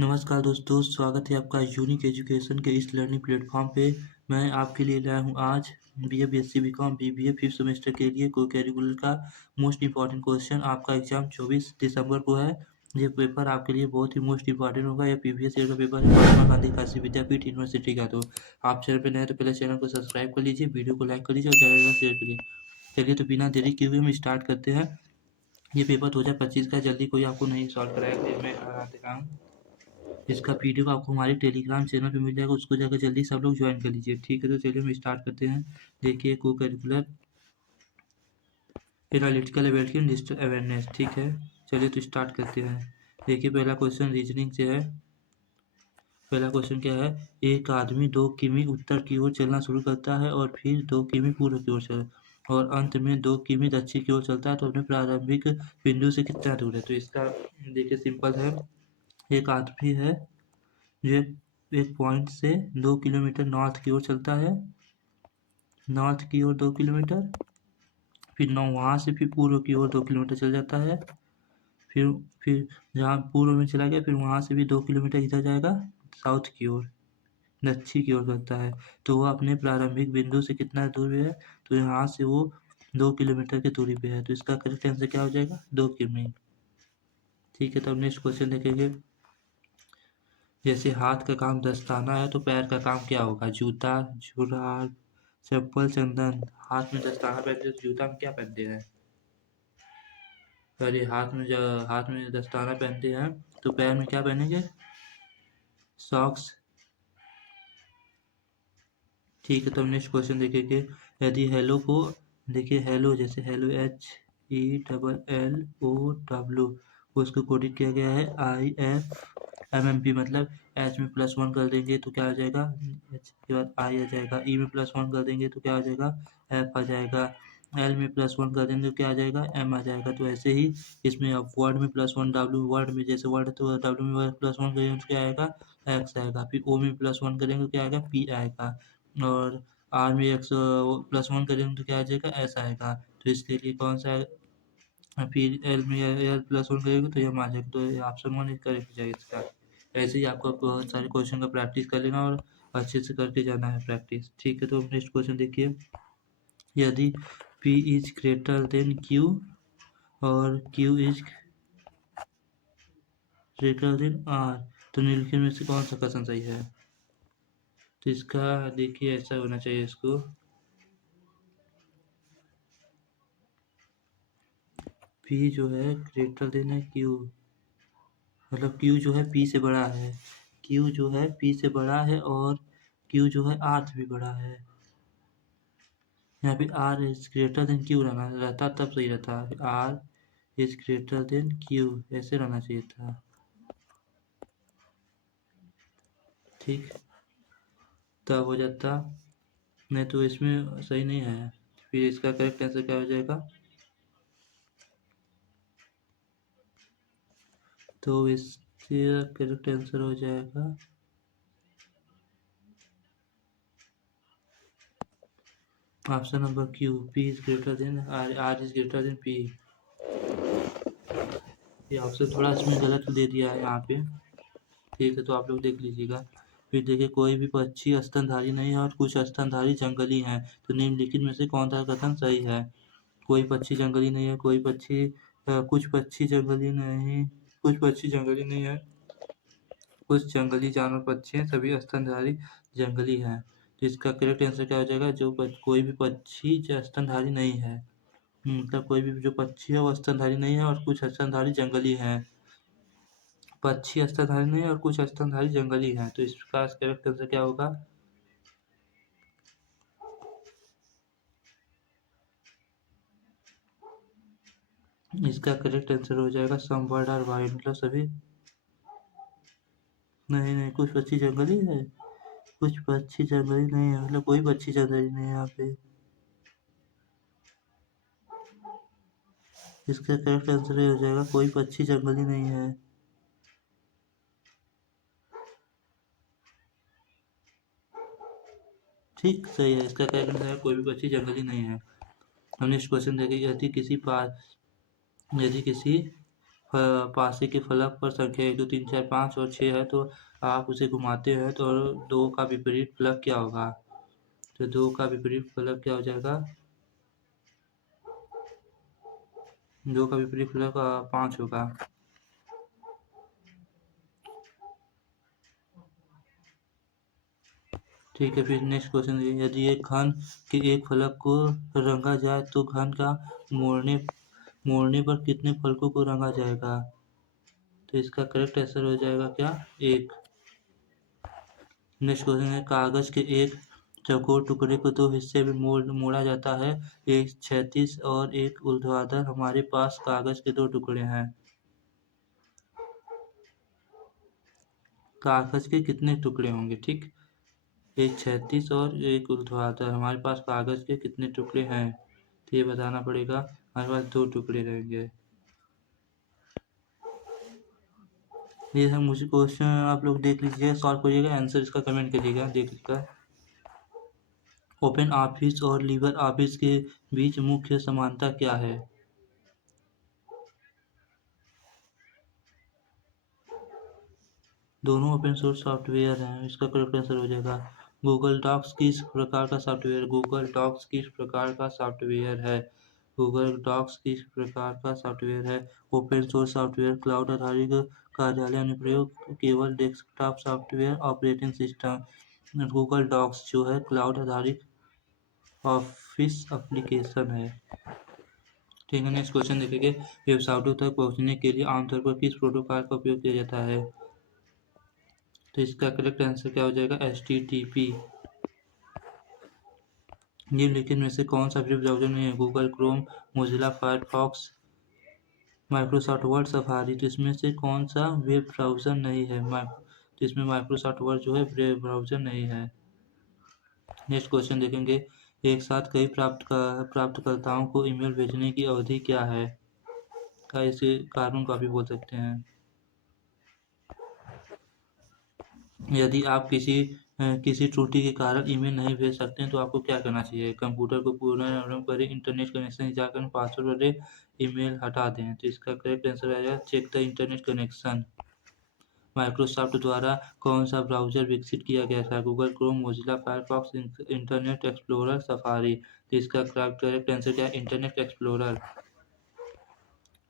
नमस्कार दोस्तों, स्वागत है आपका यूनिक एजुकेशन के इस लर्निंग प्लेटफॉर्म पे। मैं आपके लिए लाया हूँ आज BA, BSc, BCom, BBA fifth semester के लिए को कैरिकुलर का मोस्ट इम्पॉर्टेंट क्वेश्चन। आपका एग्जाम 24 दिसंबर को है। ये पेपर आपके लिए बहुत ही मोस्ट इम्पॉर्टेंट होगा। यह प्रीवियस ईयर का पेपर है, महात्मा गांधी काशी विद्यापीठ यूनिवर्सिटी का। तो आप चैनल पर नए तो पहले चैनल को सब्सक्राइब कर लीजिए, वीडियो को लाइक कर लीजिए और ज़्यादा से ज़्यादा शेयर करिए। चलिए तो बिना देरी किए हुए हम स्टार्ट करते हैं। ये पेपर 2025 का है, जल्दी कोई आपको नहीं सॉल्व कराएगा, मैं करा देता हूँ। इसका पीडीएफ आपको हमारे टेलीग्राम चैनल पे मिल जाएगा, उसको जाकर जल्दी सब लोग ज्वाइन कर लीजिए। ठीक है, तो चलिए हम स्टार्ट करते हैं। देखिए, को curricular analytical ability and digital awareness. ठीक है, चलिए तो स्टार्ट करते हैं। देखिए, पहला क्वेश्चन रीजनिंग से है। पहला क्वेश्चन क्या है? एक आदमी 2 किमी उत्तर की ओर चलना शुरू करता है और फिर 2 किमी पूर्व की ओर चल और अंत में 2 किमी दक्षिण की ओर चलता है, तो अपने प्रारंभिक बिंदु से कितना दूर है? तो इसका देखिए सिंपल है। एक आदमी है जो एक पॉइंट से 2 किलोमीटर नॉर्थ की ओर चलता है, नॉर्थ की ओर 2 किलोमीटर, फिर नौ वहाँ से फिर पूर्व की ओर 2 किलोमीटर चल जाता है। फिर फिर जहाँ पूर्व में चला गया, फिर वहाँ से भी 2 किलोमीटर इधर जाएगा, साउथ की ओर, दक्षिण की ओर करता है। तो वो अपने प्रारंभिक बिंदु से कितना दूर है? तो यहाँ से वो 2 किलोमीटर की दूरी पे है। तो इसका करेक्ट आंसर क्या हो जाएगा? 2 किमी। ठीक है, तो अब नेक्स्ट क्वेश्चन देखेंगे। जैसे हाथ का काम दस्ताना है, तो पैर का काम क्या होगा? जूता, जुराब, चप्पल, चंदन। हाथ में दस्ताना पहनते हैं तो जूता में क्या पहनते हैं? अरे हाथ में दस्ताना पहनते हैं तो पैर में क्या पहनेंगे? सॉक्स। ठीक है, तो नेक्स्ट क्वेश्चन देखेंगे। यदि हेलो को देखिए, हेलो जैसे हेलो HELLO, उसको कोडिंग किया गया है IFMMP, मतलब एच में +1 कर देंगे तो क्या आ जाएगा? एच के बाद आई आ जाएगा, ई में +1 कर देंगे तो क्या आ जाएगा? एफ आ जाएगा, एल में +1 कर देंगे तो क्या आ जाएगा? एम आ जाएगा। तो ऐसे ही इसमें अब वर्ड में +1, डब्ल्यू वर्ड में जैसे वर्ड, तो डब्ल्यू में +1 करेंगे तो क्या आएगा? एक्स आएगा। फिर ओ में +1 करेंगे तो क्या आएगा? पी आएगा। और आर में एक्स +1 करेंगे तो क्या आ जाएगा? एस आएगा। तो इसके लिए कौन सा है? फिर एल में एल +1 करेंगे तो एम आ जाएगा। तो ऑप्शन 1 करेक्ट हो जाएगा इसका। ऐसे ही आपको बहुत सारे क्वेश्चन का प्रैक्टिस कर लेना और अच्छे से करके जाना है प्रैक्टिस। ठीक है, तो नेक्स्ट क्वेश्चन देखिए। यदि P is greater than Q और Q is greater than R, तो निम्नलिखित में से कौन सा कथन सही है? तो इसका देखिए ऐसा होना चाहिए इसको। P जो है ग्रेटर देन है Q, मतलब Q जो है P से बड़ा है। Q जो है P से बड़ा है और Q जो है R से भी बड़ा है। यहाँ पे R is greater than Q रहता तब सही रहता। R is greater than Q ऐसे रहना चाहिए था। ठीक, तब हो जाता, नहीं तो इसमें सही नहीं है। फिर इसका करेक्ट आंसर क्या हो जाएगा? तो इसका करेक्ट आंसर हो जाएगा option number Q, P is greater than R is greater than P। ये ऑप्शन थोड़ा इसमें गलत दे दिया है यहाँ पे। ठीक है, तो आप लोग देख लीजिएगा। फिर देखिए, कोई भी पक्षी स्तनधारी नहीं है और कुछ स्तनधारी जंगली हैं, तो निम्नलिखित में से कौन सा कथन सही है? कोई पक्षी जंगली नहीं है, कुछ पक्षी जंगली नहीं, कुछ पक्षी जंगली नहीं है, कुछ जंगली जानवर पक्षी हैं, सभी स्तनधारी जंगली हैं। तो इसका करेक्ट आंसर क्या हो जाएगा? कोई भी पक्षी जो स्तनधारी नहीं है, मतलब कोई भी जो पक्षी है वो स्तनधारी नहीं है और कुछ स्तनधारी जंगली हैं। पक्षी स्तनधारी नहीं है और कुछ स्तनधारी जंगली हैं, तो इसका करेक्ट आंसर क्या होगा? इसका करेक्ट आंसर हो जाएगा सम बर्ड आर वाइल्ड, मतलब सभी। नहीं नहीं, कुछ पक्षी जंगली है, कुछ पक्षी जंगली नहीं है, मतलब कोई पक्षी जंगली नहीं है यहाँ पे। इसका करेक्ट आंसर ये हो जाएगा कोई पक्षी जंगली नहीं है। ठीक, सही है। इसका करेक्ट आंसर है कोई भी पक्षी जंगली नहीं है। हम नेक्स्ट क्वेश्चन देखेंगे। यदि किसी पासे के फलक पर संख्या 1 2 3 4 5 और 6 है, तो आप उसे घुमाते हैं तो 2 का विपरीत फलक क्या होगा? तो 2 का विपरीत फलक क्या हो जाएगा? 2 का विपरीत फलक 5 होगा। ठीक है, फिर नेक्स्ट क्वेश्चन देखिए, यदि एक घन के एक फलक को रंगा जाए तो घन का मोड़ने मोड़ने पर कितने फलकों को रंगा जाएगा? तो इसका करेक्ट आंसर हो जाएगा क्या? 1। नेक्स्ट क्वेश्चन है, कागज के एक चौकोर टुकड़े को 2 हिस्से में मोड़ा जाता है, एक क्षैतिज और एक ऊर्ध्वाधर। हमारे पास कागज के 2 टुकड़े हैं। कागज के कितने टुकड़े होंगे? ठीक, एक क्षैतिज और एक ऊर्ध्वाधर। हमारे पास कागज के कितने टुकड़े हैं? तो ये बताना पड़ेगा। हमारे पास 2 टुकड़े रहेंगे। ये सब मुझे क्वेश्चन आप लोग देख लीजिए, सॉल्व करिएगा, आंसर इसका कमेंट करिएगा देख कर। ओपन ऑफिस और लिबर ऑफिस के बीच मुख्य समानता क्या है? दोनों ओपन सोर्स सॉफ्टवेयर हैं। इसका करेक्ट आंसर हो जाएगा गूगल डॉक्स किस प्रकार का सॉफ्टवेयर? गूगल डॉक्स किस प्रकार का सॉफ्टवेयर है? गूगल डॉक्स किस प्रकार का सॉफ्टवेयर है? ओपन सोर्स सॉफ्टवेयर, क्लाउड आधारित कार्यालय अनुप्रयोग, केवल desktop software, operating system. Google Docs जो है क्लाउड आधारित ऑफिस एप्लीकेशन है। ठीक है, नेक्स्ट क्वेश्चन देखेंगे, वेबसाइटों तक पहुंचने के लिए आमतौर पर किस प्रोटोकॉल का उपयोग किया जाता है? तो इसका करेक्ट आंसर क्या हो जाएगा? HTTP। निम्नलिखित में से कौन सा वेब ब्राउज़र नहीं है? Google Chrome, Mozilla Firefox, Microsoft word, safari. तो इसमें से कौन सा वेब ब्राउज़र नहीं है? तो इसमें माइक्रोसॉफ्ट वर्ड जो है वेब ब्राउज़र नहीं है। नेक्स्ट क्वेश्चन देखेंगे, एक साथ कई प्राप्तकर्ताओं को ईमेल भेजने की अवधि क्या है? का इसे कारण का भी बोल सकते हैं। यदि आप किसी त्रुटि के कारण ईमेल नहीं भेज सकते हैं तो आपको क्या करना चाहिए? कंप्यूटर को पुनरारंभ करें, इंटरनेट कनेक्शन जांच करें, पासवर्ड बदलें, ईमेल हटा दें। तो इसका करेक्ट आंसर आएगा check the internet connection. Microsoft द्वारा कौन सा ब्राउज़र विकसित किया गया था? Google Chrome, Mozilla Firefox, Internet Explorer, Safari. तो इसका करेक्ट आंसर क्या है? Internet Explorer.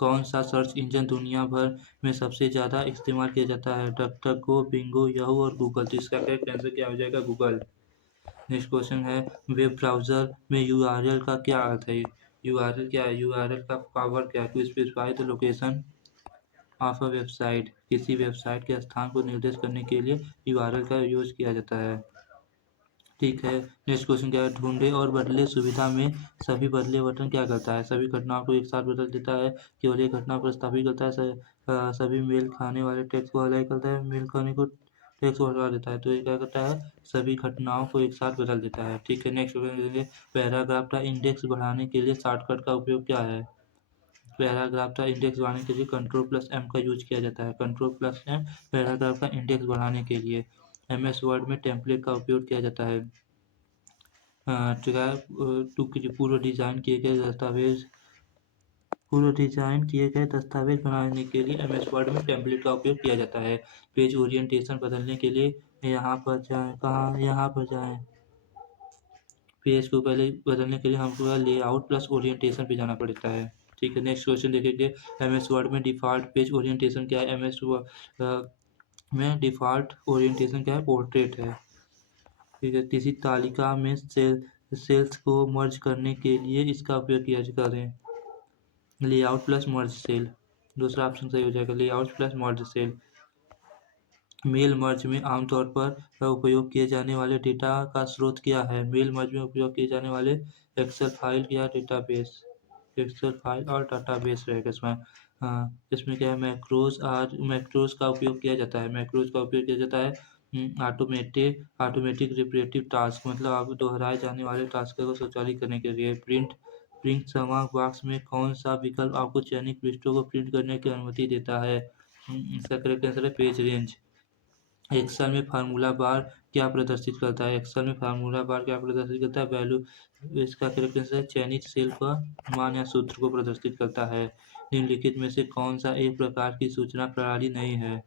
कौन सा सर्च इंजन दुनिया भर में सबसे ज़्यादा इस्तेमाल किया जाता है? डकडकगो, बिंगो, याहू और गूगल। तो इसका करेक्ट आंसर क्या हो जाएगा? गूगल। नेक्स्ट क्वेश्चन है, वेब ब्राउज़र में यूआरएल का क्या अर्थ है? यूआरएल क्या है? यूआरएल का पावर क्या है? To specify the location of a website. किसी वेबसाइट के स्थान को निर्देश करने के लिए यूआरएल का यूज किया जाता है। ठीक है, नेक्स्ट क्वेश्चन क्या है, ढूंढे और बदले सुविधा में सभी बदले बटन क्या करता है? सभी घटनाओं को एक साथ बदल देता है, केवल एक घटना पर स्थापित करता है, सभी मेल खाने वाले टेक्स्ट को अलग करता है, मेल खाने को टेक्स्ट को हटा देता है। तो ये क्या करता है? सभी घटनाओं को एक साथ बदल देता है। ठीक है, नेक्स्ट क्वेश्चन देखेंगे, पैराग्राफ का इंडेक्स बढ़ाने के लिए शॉर्टकट का उपयोग क्या है? पैराग्राफ का इंडेक्स बढ़ाने के लिए कंट्रोल+M का यूज किया जाता है। कंट्रोल+M पैराग्राफ का इंडेक्स बढ़ाने के लिए। MS वर्ड में टेम्पलेट का उपयोग किया जाता है। पूर्व डिजाइन किए गए दस्तावेज बनाने के लिए MS वर्ड में टेम्पलेट का उपयोग किया जाता है। पेज ओरिएंटेशन बदलने के लिए यहाँ पर जाएं। पेज को पहले बदलने के लिए हमको लेआउट प्लस ओरिएंटेशन पे जाना पड़ता है। ठीक है, नेक्स्ट क्वेश्चन देखेंगे, MS वर्ड में डिफ़ॉल्ट पेज ओरिएंटेशन क्या है? में डिफ़ॉल्ट ओरिएंटेशन क्या है? पोर्ट्रेट है। ठीक है, किसी तालिका में सेल्स को मर्ज करने के लिए इसका उपयोग किया करें। Layout plus merge cell. दूसरा ऑप्शन सही हो जाएगा, layout plus merge cell. Mail merge में आमतौर पर उपयोग किए जाने वाले डेटा का स्रोत क्या है? मेल मर्ज में उपयोग किए जाने वाले एक्सेल फाइल या डेटाबेस। एक्सेल फाइल और डेटाबेस रहेगा इसमें। इसमें क्या है? मैक्रोज का उपयोग किया जाता है। मैक्रोज का उपयोग किया जाता है ऑटोमेटिक रिपीटेटिव टास्क, मतलब आप दोहराए जाने वाले टास्क को स्वचालित करने के लिए। प्रिंट संवाद बॉक्स में कौन सा विकल्प आपको चयनित पृष्ठों को प्रिंट करने की अनुमति देता है? इसका करेक्ट आंसर है पेज रेंज। एक्सेल में फार्मूला बार क्या प्रदर्शित करता है? एक्सेल में फार्मूला बार क्या प्रदर्शित करता है? वैल्यू। इसका करेक्ट आंसर है चयनित सेल का मान या सूत्र को प्रदर्शित करता है। निम्नलिखित में से कौन सा एक प्रकार की सूचना प्रणाली नहीं है?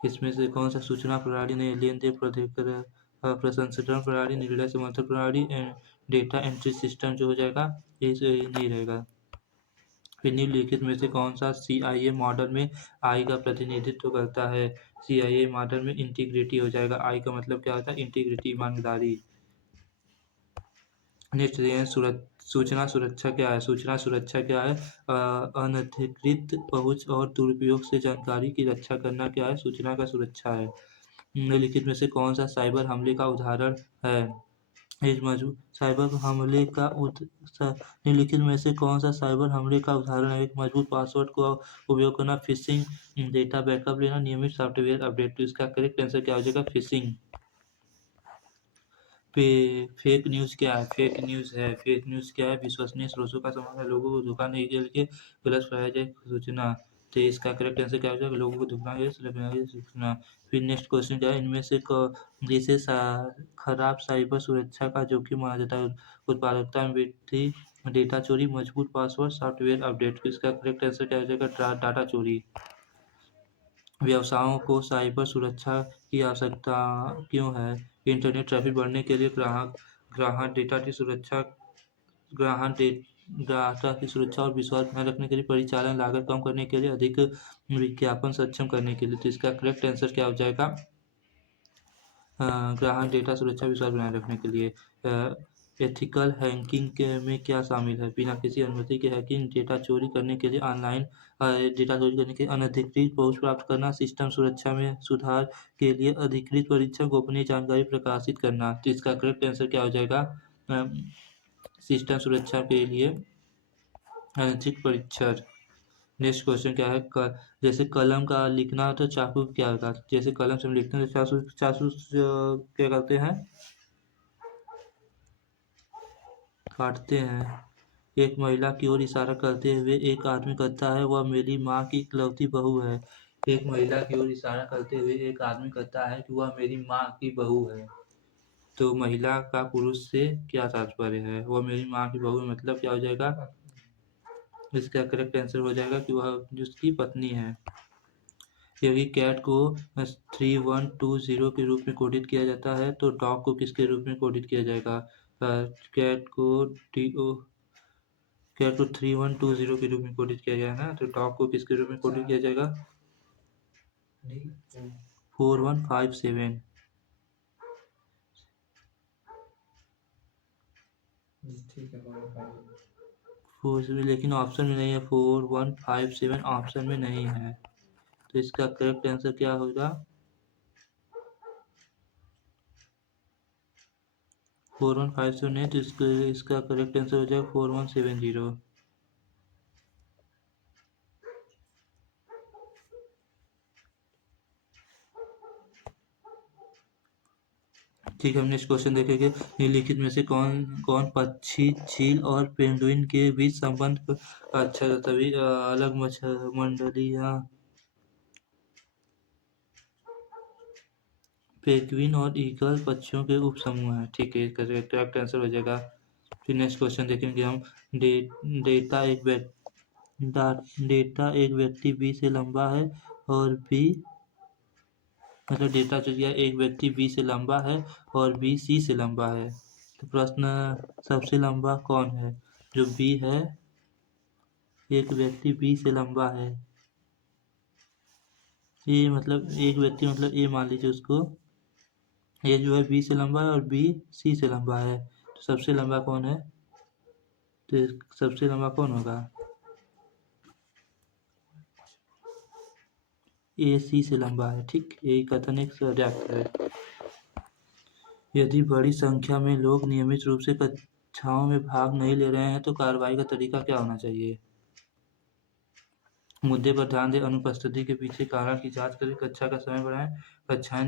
इसमें से कौन सा सूचना प्रणाली नहीं है? लेन-देन प्राधिकरण, प्रसंस्करण प्रणाली, निर्णय समर्थन प्रणाली, डेटा एंट्री सिस्टम जो हो जाएगा, ये नहीं रहेगा। फिर निम्नलिखित में से कौन सा सीआईए मॉडल में आई का प्रतिनिधित्व करता है? सीआईए मॉडल में इंटीग्रिटी हो जाएगा। आई का मतलब क्या होता है? इंटीग्रिटी, ईमानदारी। नेक्स्ट, सूचना सुरक्षा क्या है? सूचना सुरक्षा क्या है? अनधिकृत पहुंच और दुरुपयोग से जानकारी की रक्षा करना क्या है? सूचना का सुरक्षा है। निम्नलिखित में से कौन सा साइबर हमले का उदाहरण है? एक मजबूत साइबर हमले का निम्नलिखित में से कौन सा साइबर हमले का उदाहरण है? एक मजबूत पासवर्ड को उपयोग करना, फिशिंग, डेटा बैकअप लेना, नियमित सॉफ्टवेयर अपडेट। तो इसका करेक्ट आंसर क्या हो जाएगा? फिशिंग। फेक न्यूज़ क्या है? फेक न्यूज़ क्या है? विश्वसनीय स्रोतों का समाधान, लोगों को धोखा नहीं करके गलत फैलाई जाए सूचना। तो इसका करेक्ट आंसर क्या हो जाएगा? लोगों को धोखा नहीं सूचना। फिर नेक्स्ट क्वेश्चन क्या है? इनमें से जैसे खराब साइबर सुरक्षा का जोखिम माना जाता है? उत्पादकता में वृद्धि, डेटा चोरी, मजबूत पासवर्ड, सॉफ्टवेयर अपडेट। तो इसका करेक्ट आंसर क्या हो जाएगा? डाटा चोरी। व्यवसायों को साइबर सुरक्षा की आवश्यकता क्यों है? इंटरनेट ट्रैफिक बढ़ने के लिए ग्राहक डेटा की सुरक्षा ग्राहक डे डाटा की सुरक्षा और विश्वास बनाए रखने के लिए, परिचालन लागत कम करने के लिए, अधिक विज्ञापन सक्षम करने के लिए। तो इसका करेक्ट आंसर क्या हो जाएगा? ग्राहक डेटा सुरक्षा विश्वास बनाए रखने के लिए। एथिकल हैकिंग में क्या शामिल है? बिना किसी अनुमति के हैकिंग, डेटा चोरी करने के लिए ऑनलाइन डेटा चोरी करने के लिए अनधिकृत पहुंच प्राप्त करना, सिस्टम सुरक्षा में सुधार के लिए अधिकृत परीक्षण, गोपनीय जानकारी प्रकाशित करना। तो इसका करेक्ट आंसर क्या हो जाएगा? सिस्टम सुरक्षा के लिए अनधिकृत परीक्षण। नेक्स्ट क्वेश्चन क्या है? जैसे कलम का लिखना तो चाकू क्या होता है? जैसे कलम से हम लिखते हैं तो चाकू चाकू क्या करते हैं? काटते हैं। एक महिला की ओर इशारा करते हुए एक आदमी कहता है, वह मेरी माँ की इकलौती बहू है। एक महिला की ओर इशारा करते हुए एक आदमी कहता है कि वह मेरी माँ की बहू है। तो महिला का पुरुष से क्या तात्पर्य है? वह मेरी माँ की बहू है, मतलब क्या हो जाएगा? इसका करेक्ट आंसर हो जाएगा कि वह जिसकी पत्नी है। यदि कैट को 3120 के रूप में कोडित किया जाता है तो डॉग को किसके रूप में कोडित किया जाएगा? कैट को कैट को 3120 के रूप में कोडित किया जाएगा ना, तो डॉग को किसके रूप में कोडित किया जाएगा? 4157। लेकिन ऑप्शन में नहीं है, 4157 ऑप्शन में नहीं है। तो इसका करेक्ट आंसर क्या होगा? 4157 नहीं, तो इसका करेक्ट आंसर हो जाएगा 4170। ठीक है, हम नेक्स्ट क्वेश्चन देखेंगे। निम्नलिखित में से कौन कौन पक्षी चील और पेंगुइन के बीच संबंध अच्छा तभी अलग मंडलियां? पेंगुइन और ईगल पक्षियों के उपसमूह हैं। ठीक है, करेक्ट आंसर हो जाएगा। फिर नेक्स्ट क्वेश्चन देखेंगे हम। डे, डेटा एक डेटा एक व्यक्ति बी से लंबा है और बी मतलब डेटा जो दिया एक व्यक्ति बी से लंबा है और बी सी से लंबा है। तो प्रश्न, सबसे लंबा कौन है? जो बी है, एक व्यक्ति बी से लंबा है। ये मतलब एक व्यक्ति मतलब ए मान लीजिए उसको, ये जो है बी से लंबा है और बी सी से लंबा है। तो सबसे लंबा कौन है? तो सबसे लंबा कौन होगा? ए सी से लंबा है। ठीक, यही कथन एक पर्याप्त है। यदि बड़ी संख्या में लोग नियमित रूप से कक्षाओं में भाग नहीं ले रहे हैं तो कार्रवाई का तरीका क्या होना चाहिए? मुद्दे पर ध्यान दें, अनुपस्थिति के पीछे कारण की जांच करें, कक्षा का समय बढ़ाएं, कक्षाएं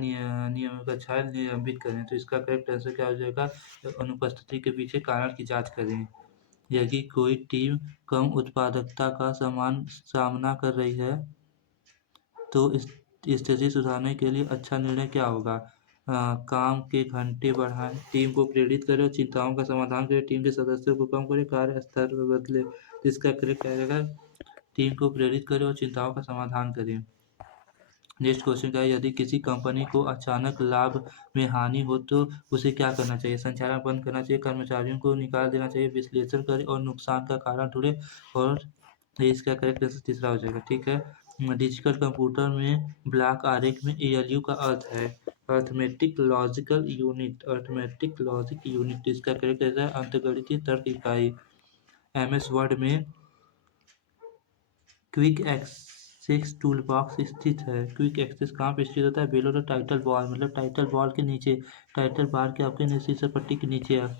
निलंबित करें। तो इसका करेक्ट आंसर क्या हो जाएगा? अनुपस्थिति के पीछे कारण की जांच करें। यदि कोई टीम कम उत्पादकता का सामना कर रही है तो इस स्थिति सुधारने के लिए अच्छा निर्णय क्या होगा? काम के घंटे बढ़ाएं, टीम को प्रेरित करें और चिंताओं का समाधान करें, टीम के सदस्यों को कम करें, कार्य स्तर बदले। इसका करेक्ट आएगा टीम को प्रेरित करें और चिंताओं का समाधान करें। नेक्स्ट क्वेश्चन क्या है, यदि किसी कंपनी को अचानक लाभ में हानि हो तो उसे क्या करना चाहिए? संचालन बंद करना चाहिए, कर्मचारियों को निकाल देना चाहिए, विश्लेषण करें और नुकसान का कारण ढूंढे, और ये इसका करेक्ट आंसर तीसरा हो जाएगा। ठीक है, डिजिटल कंप्यूटर में ब्लॉक आरेख में ALU का अर्थ है arithmetic logical unit. Arithmetic logic unit इसका करेक्ट आंसर है अंकगणितीय तर्क इकाई। MS वर्ड में क्विक एक्सेस टूल बॉक्स स्थित है। क्विक एक्सेस कहाँ पे स्थित होता है? बिलो द टाइटल बार, मतलब टाइटल बार के नीचे, टाइटल बार के आपके शीर्षक पट्टी के नीचे है।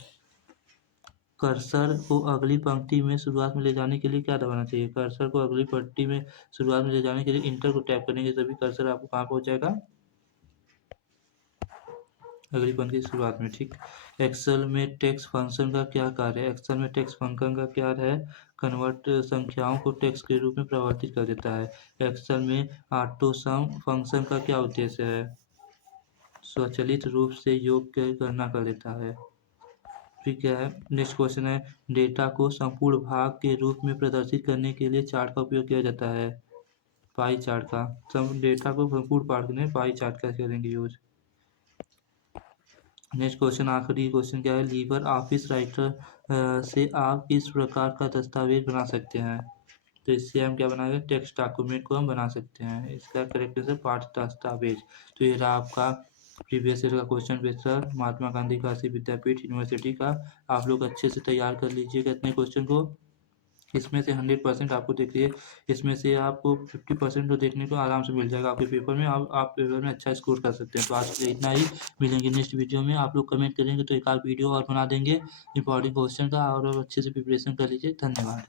कर्सर को अगली पंक्ति में शुरुआत में ले जाने के लिए क्या दबाना चाहिए? कर्सर को अगली पट्टी में शुरुआत में ले जाने के लिए इंटर को टैप करेंगे तभी कर्सर आपको कहाँ पहुँच जाएगा? अगली पंक्ति की शुरुआत में। ठीक, एक्सेल में टेक्स्ट फंक्शन का क्या कार्य है? एक्सेल में टेक्स्ट फंक्शन का क्या है? कन्वर्ट संख्याओं को टेक्स्ट के रूप में परिवर्तित कर देता है। एक्सेल में ऑटो सम फंक्शन का क्या उद्देश्य है? स्वचालित रूप से योग की गणना कर देता है। ठीक है, नेक्स्ट क्वेश्चन है, डेटा को संपूर्ण भाग के रूप में प्रदर्शित करने के लिए चार्ट का उपयोग किया जाता है। पाई चार्ट का, सब डेटा को संपूर्ण भाग में पाई चार्ट का करेंगे यूज। नेक्स्ट क्वेश्चन, आखिरी क्वेश्चन क्या है, लीबर ऑफिस राइटर से आप इस प्रकार का दस्तावेज बना सकते हैं। तो इससे हम क्या बनाएंगे? टेक्स्ट डॉक्यूमेंट को हम बना सकते हैं। इसका करेक्ट आंसर पाठ दस्तावेज। तो ये रहा आपका प्रीवियस ईयर का क्वेश्चन पेपर महात्मा गांधी काशी विद्यापीठ यूनिवर्सिटी का। आप लोग अच्छे से तैयार कर लीजिएगा इतने क्वेश्चन को। इसमें से 100% आपको देखिए, इसमें से आपको 50% तो देखने को आराम से मिल जाएगा आपके पेपर में। आप पेपर में अच्छा स्कोर कर सकते हैं। तो आज के लिए इतना ही, मिलेंगे नेक्स्ट वीडियो में। आप लोग कमेंट करेंगे तो एक आध वीडियो और बना देंगे इंपॉर्टेंट क्वेश्चन का, और अच्छे से प्रिपरेशन कर लीजिए। धन्यवाद।